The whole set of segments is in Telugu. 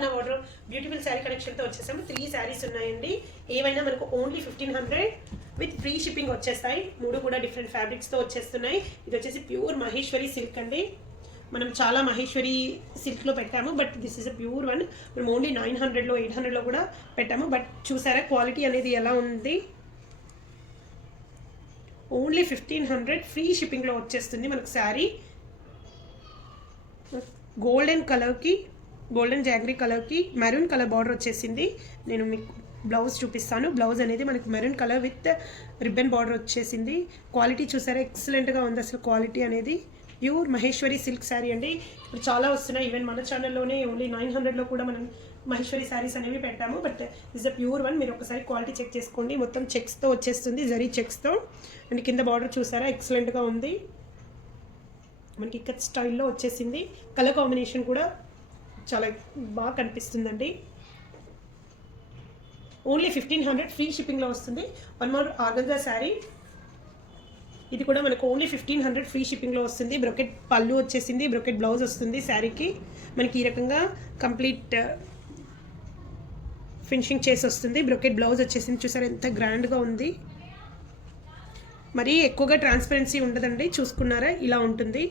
అన్న వాటర్ బ్యూటిఫుల్ శారీ కలెక్షన్తో వచ్చేసాము. 3 శారీస్ ఉన్నాయండి. ఏవైనా మనకు ఓన్లీ 1500 విత్ ఫ్రీ షిప్పింగ్ వచ్చేస్తాయి. 3 కూడా డిఫరెంట్ ఫ్యాబ్రిక్స్తో వచ్చేస్తున్నాయి. ఇది వచ్చేసి ప్యూర్ మహేశ్వరి సిల్క్ అండి. మనం చాలా మహేశ్వరి సిల్క్లో పెట్టాము, but this is a pure one. మనం ఓన్లీ 900లో 800లో కూడా పెట్టాము. బట్ చూసారా క్వాలిటీ అనేది ఎలా ఉంది. ఓన్లీ 1500 ఫ్రీ షిప్పింగ్లో వచ్చేస్తుంది మనకు శారీ. గోల్డెన్ కలర్కి, గోల్డెన్ జాగరీ కలర్కి మెరూన్ కలర్ బార్డర్ వచ్చేసింది. నేను మీకు బ్లౌజ్ చూపిస్తాను. బ్లౌజ్ అనేది మనకి maroon colour with ribbon border వచ్చేసింది. క్వాలిటీ చూసారా ఎక్సలెంట్గా ఉంది అసలు క్వాలిటీ అనేది. ప్యూర్ మహేశ్వరి సిల్క్ శారీ అండి. ఇప్పుడు చాలా వస్తున్నాయి. ఈవెన్ మన ఛానల్లోనే ఓన్లీ 900లో కూడా మనం మహేశ్వరి శారీస్ అనేవి పెట్టాము. But is a pure one. మీరు ఒకసారి క్వాలిటీ చెక్ చేసుకోండి. మొత్తం చెక్స్తో వచ్చేస్తుంది, జరీ చెక్స్తో. అండ్ కింద బార్డర్ చూసారా ఎక్సలెంట్గా ఉంది. మనకి ఇక్కత్ స్టైల్లో వచ్చేసింది. కలర్ కాంబినేషన్ కూడా చాలా బాగా కనిపిస్తుందండి. ఓన్లీ 1500 ఫ్రీ షిప్పింగ్లో వస్తుంది. One more organza sari. ఇది కూడా మనకు ఓన్లీ 1500 ఫ్రీ షిప్పింగ్లో వస్తుంది. బ్రొకెట్ పళ్ళు వచ్చేసింది, బ్రొకెట్ బ్లౌజ్ వస్తుంది శారీకి. మనకి ఈ రకంగా కంప్లీట్ ఫినిషింగ్ చేసి వస్తుంది. బ్రొకెట్ బ్లౌజ్ వచ్చేసింది. చూసారా ఎంత గ్రాండ్గా ఉంది. మరీ ఎక్కువగా ట్రాన్స్పరెన్సీ ఉండదండి. చూసుకున్నారా ఇలా ఉంటుంది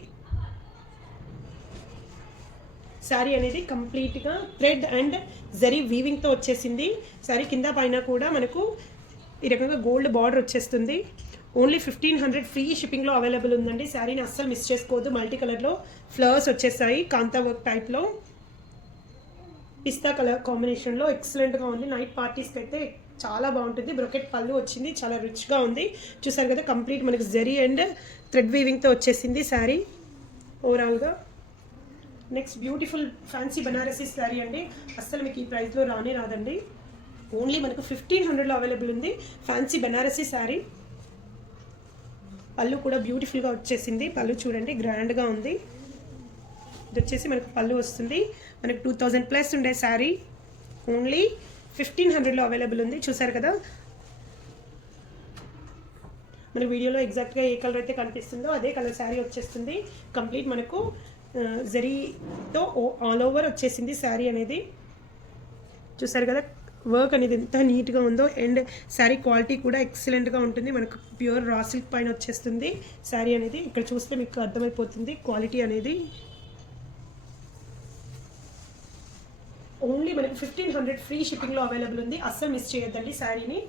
శారీ అనేది. కంప్లీట్గా థ్రెడ్ అండ్ జరీ వీవింగ్తో వచ్చేసింది. శారీ కింద పైన కూడా మనకు ఈ రకంగా గోల్డ్ బార్డర్ వచ్చేస్తుంది. ఓన్లీ 1500 ఫ్రీ షిప్పింగ్లో అవైలబుల్ ఉందండి. శారీని అస్సలు మిస్ చేసుకోవద్దు. మల్టీ కలర్లో ఫ్లవర్స్ వచ్చేసాయి. కాంతా వర్క్ టైప్లో పిస్తా కలర్ కాంబినేషన్లో ఎక్సలెంట్గా ఉంది. నైట్ పార్టీస్కి అయితే చాలా బాగుంటుంది. బ్రొకెట్ పళ్ళు వచ్చింది, చాలా రిచ్గా ఉంది. చూసారు కదా కంప్లీట్ మనకి జరీ అండ్ థ్రెడ్ వీవింగ్తో వచ్చేసింది శారీ ఓవరాల్గా. Next beautiful fancy Banarasi sari అండి. అస్సలు మీకు ఈ ప్రైస్లో రానే రాదండి. ఓన్లీ మనకు 1500లో అవైలబుల్ ఉంది ఫ్యాన్సీ బనారసీ శారీ. పళ్ళు కూడా బ్యూటిఫుల్గా వచ్చేసింది. పళ్ళు చూడండి గ్రాండ్గా ఉంది. ఇది వచ్చేసి మనకు పళ్ళు వస్తుంది. మనకు 2000+ ఉండే శారీ ఓన్లీ 1500లో అవైలబుల్ ఉంది. చూసారు కదా మన వీడియోలో ఎగ్జాక్ట్గా ఏ కలర్ అయితే కనిపిస్తుందో అదే కలర్ శారీ వచ్చేస్తుంది. కంప్లీట్ మనకు జరీతో ఆల్ ఓవర్ వచ్చేసింది శారీ అనేది. చూసారు కదా వర్క్ అనేది ఎంత నీట్గా ఉందో. అండ్ శారీ క్వాలిటీ కూడా ఎక్సలెంట్గా ఉంటుంది. మనకు ప్యూర్ రా సిల్క్ పైన వచ్చేస్తుంది శారీ అనేది. ఇక్కడ చూస్తే మీకు అర్థమైపోతుంది క్వాలిటీ అనేది. ఓన్లీ మనకు 1500 ఫ్రీ షిప్పింగ్లో అవైలబుల్ ఉంది. అస్సలు మిస్ చేయొద్దండి శారీని.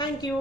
Thank you.